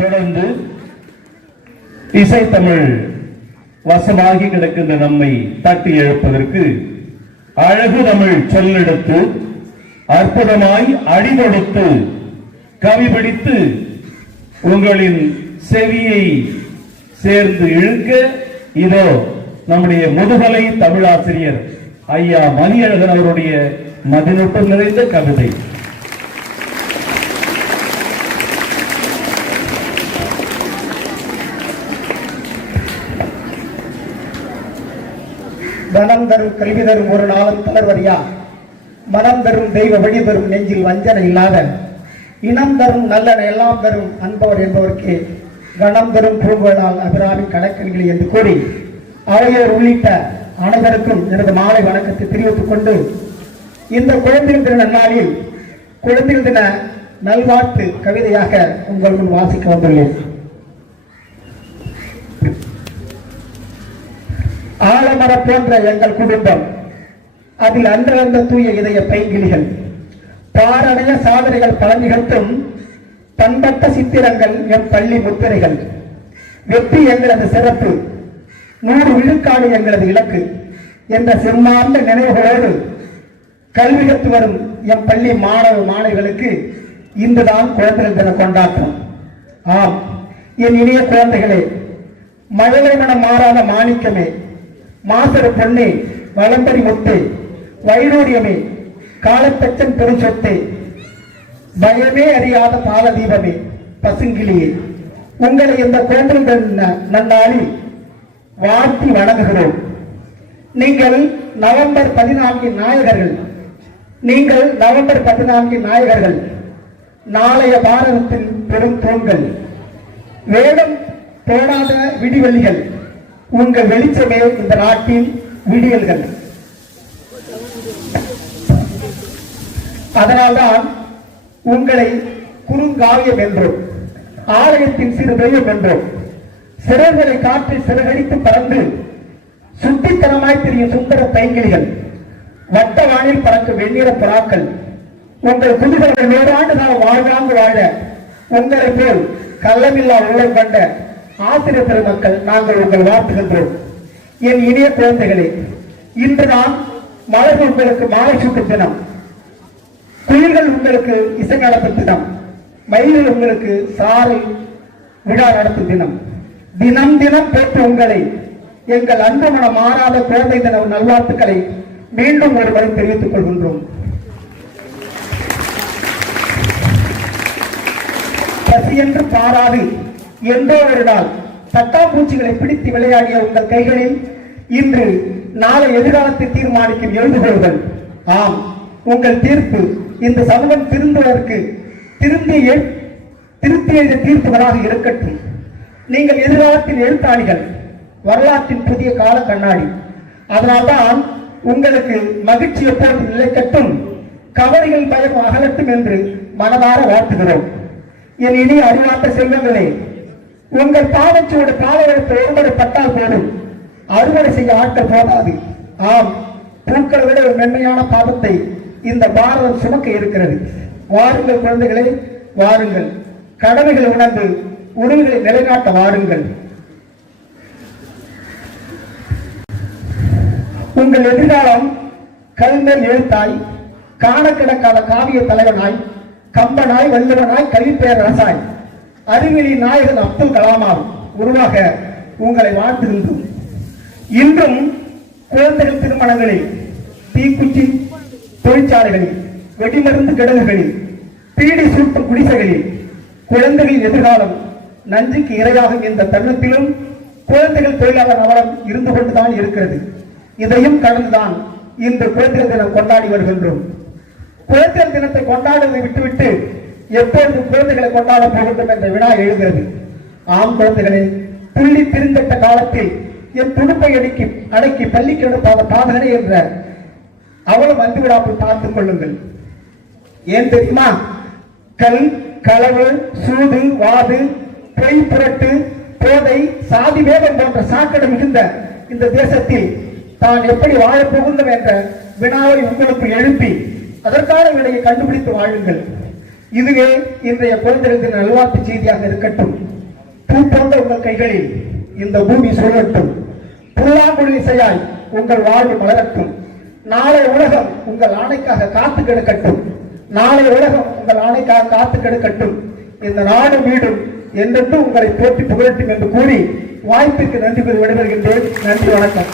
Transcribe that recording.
தொடர்ந்து இசைத்தமிழ் வசமாகி கிடக்கின்ற நம்மை தட்டி எழுப்பதற்கு அழகு தமிழ் சொல்லெடுத்து அற்புதமாய் அடிதொடுத்து கவி படித்து உங்களின் செவியை சேர்ந்து இழுக்க இதோ நம்முடைய முதுகலை தமிழாசிரியர் ஐயா மணியழகன் அவருடைய மதிநுட்பம் நிறைந்த கவிதை. தனம் தரும் கல்வி தரும் ஒரு நாளும் தளர்வரியா, மனம் தரும் தெய்வ வழி தரும் நெஞ்சில் வஞ்சனை இல்லாத, இனம் தரும் நல்லன எல்லாம் தரும் அன்பவர் என்பவருக்கு கணம் தரும் பூங்கோளால் அபிராமி கணக்கணிகளை என்று கூறி அவையோர் உள்ளிட்ட அனைவருக்கும் எனது மாலை வணக்கத்தை தெரிவித்துக் கொண்டு இந்த குழந்தைகள் தின நன்னாளில் குழந்தைகள் தின நல்வாழ்த்து கவிதையாக உங்கள் முன் வாசிக்க வந்துள்ளேன். ஆலமர போன்ற எங்கள் குடும்பம், அதில் அன்றந்த தூய இதய பைங்கிலிகள், பாரடைய சாதனைகள் பல நிகழ்த்தும் பண்பட்ட சித்திரங்கள் எம் பள்ளி முத்திரைகள். வெற்றி எங்களது சிறப்பு, 100 விழுக்காடு எங்களது இலக்கு என்ற செம்மார்ந்த நினைவுகளோடு கல்வி கற்று வரும் எம் பள்ளி மாணவ மாணவிகளுக்கு இன்றுதான் குழந்தைகள் தின கொண்டாட்டம். ஆம், என் இனிய குழந்தைகளே, மழலை மனம் மாறாத மாணிக்கமே, மாசரு பொன்னே, வளம்பரி முத்தே, வைடூரியமே, காலத்தச்சன் பெருஞ்சொத்தே, பயமே அறியாத பால தீபமே, பசுங்கிலியே, உங்களை இந்த குழந்தைகள் நன்னாளில் வாழ்த்தி வணங்குகிறோம். நீங்கள் நவம்பர் 14 நாயகர்கள். நீங்கள் நவம்பர் 14 நாயகர்கள், நாளைய பாரதத்தின் பெரும் தூண்கள், வேடம் தோடாத விடிவெளிகள், உங்கள் வெளிச்சமே இந்த நாட்டின் விடியல்கள். அதனால்தான் உங்களை குறுங்காவியம் என்றோம், ஆலயத்தின் சிறு தெய்வம் என்றோம். சிறர்களை காற்றில் சிறகடித்து பறந்து சுட்டித்தனமாய் தெரியும் சுந்தர பைங்கிலிகள், வட்டவானில் பறக்கும் வெண்ணிற புறாக்கள், உங்கள் குதிரைகள் 100 ஆண்டு காலம் வாழ்வாங்கு வாழ உங்களை போல் கள்ளமில்லா உள்ளம் கொண்ட ஆசிரியர் பெருமக்கள் நாங்கள் உங்கள் வாழ்த்துகின்றோம். என் இனிய குழந்தைகளே, இன்றுதான் மலர் உங்களுக்கு மாலை சூட்டும் தினம், குயில்கள் உங்களுக்கு இசை நடத்தும் தினம், மயில்கள் உங்களுக்கு சாலை விழா நடத்தும் தினம். தினம் தினம் போற்று உங்களை எங்கள் அன்பு மனம் மாறாத குழந்தை தின நல்வாழ்த்துக்களை மீண்டும் ஒருவரை தெரிவித்துக் கொள்கின்றோம். பசி என்று பாராது என்றோ ஒரு நாள் தட்டாம்பூச்சிகளை பிடித்து விளையாடிய உங்கள் கைகளில் இன்று நாளை எதிர்காலத்தை தீர்மானிக்கும் எழுதுகோள்கள். ஆம், உங்கள் தீர்ப்பு இந்த சமூகம் திருந்துவதற்கு திருத்தி எழுத தீர்ப்புகளாக இருக்கட்டும். நீங்கள் எதிர்காலத்தின் எழுத்தாணிகள், வரலாற்றின் புதிய கால கண்ணாடி. அதனால்தான் உங்களுக்கு மகிழ்ச்சி எப்போது நிலைக்கட்டும், கவலைகள் பயம் அகலட்டும் என்று மனதார வாழ்த்துகிறோம். என் இனிய அறிவார்ந்த செல்வங்களே, உங்கள் பாவச்சோடு பாலைவனத்தை ஒருமுறை பட்டால் போதும், அறுவடை செய்ய ஆட்கள் போதாது. ஆம், பூக்களை விட ஒரு மென்மையான பாவத்தை இந்த பாரதம் சுமக்க இருக்கிறது. வாருங்கள் குழந்தைகளே, வாருங்கள், கடமைகளை உணர்ந்து உரிமைகளை நிலைநாட்ட வாருங்கள். உங்கள் எதிர்காலம் கல்நெல் எழுத்தாய், காண கிடக்காத காவிய தலைவனாய், கம்பனாய், வள்ளுவனாய், கல்விப்பேரரசாய், அறிவியலின் நாயகன் அப்துல் கலாமால் உருவாக உங்களை வாழ்த்துகின்றோம். இன்றும் குழந்தைகள் திருமணங்களில், தீக்குச்சி தொழிற்சாலைகளில், வெடிமருந்து கிடங்குகளில், பீடி சூட்டும் குடிசைகளில் குழந்தைகளின் எதிர்காலம் நன்றிக்கு இரையாகும் இந்த தருணத்திலும் குழந்தைகள் தொழிலாளர் நலன் இருந்து கொண்டுதான் இருக்கிறது. இதையும் கடந்துதான் இன்று குழந்தைகள் தினம் கொண்டாடி வருகின்றோம். குழந்தைகள் தினத்தை கொண்டாடுவதை விட்டுவிட்டு எப்பொழுது குழந்தைகளை கொண்டாட போகின்றோம் என்ற வினா எழுகிறது. ஆம் குழந்தைகளே, புள்ளி திருந்தட்ட காலத்தில் என் துடுப்பை அடக்கி பள்ளிக்கு எடுப்பாத பாதகனே என்ற அவளும் வந்துவிடாமல் பார்த்துக் கொள்ளுங்கள். ஏன் தெரியுமா? கல், களவு, சூது, வாது, பொய், புரட்டு, போதை, சாதி வேதம் போன்ற சாக்கடை மிகுந்த இந்த தேசத்தில் தான் எப்படி வாழப் போகின்றோம் என்ற வினாவை உங்களுக்கு எழுப்பி அதற்கான விடையை கண்டுபிடித்து வாழுங்கள். இதுவே இன்றைய குழந்தை தின நல்வாழ்த்து செய்தியாக இருக்கட்டும். பூ போன்ற உங்கள் கைகளில் இந்த பூமி சூழட்டும். புல்லாங்குழல் இசையாய் உங்கள் வாழ்வு மலரட்டும். நாளை உலகம் உங்கள் ஆணைக்காக காத்து கிடக்கட்டும். நாளை உலகம் உங்கள் ஆணைக்காக காத்து கிடக்கட்டும். இந்த நாடு வீடும் என்றென்றும் உங்களை போற்றி புகழட்டும் என்று கூறி வாய்ப்புக்கு நன்றி கூறி விடைபெறுகின்றேன். நன்றி, வணக்கம்.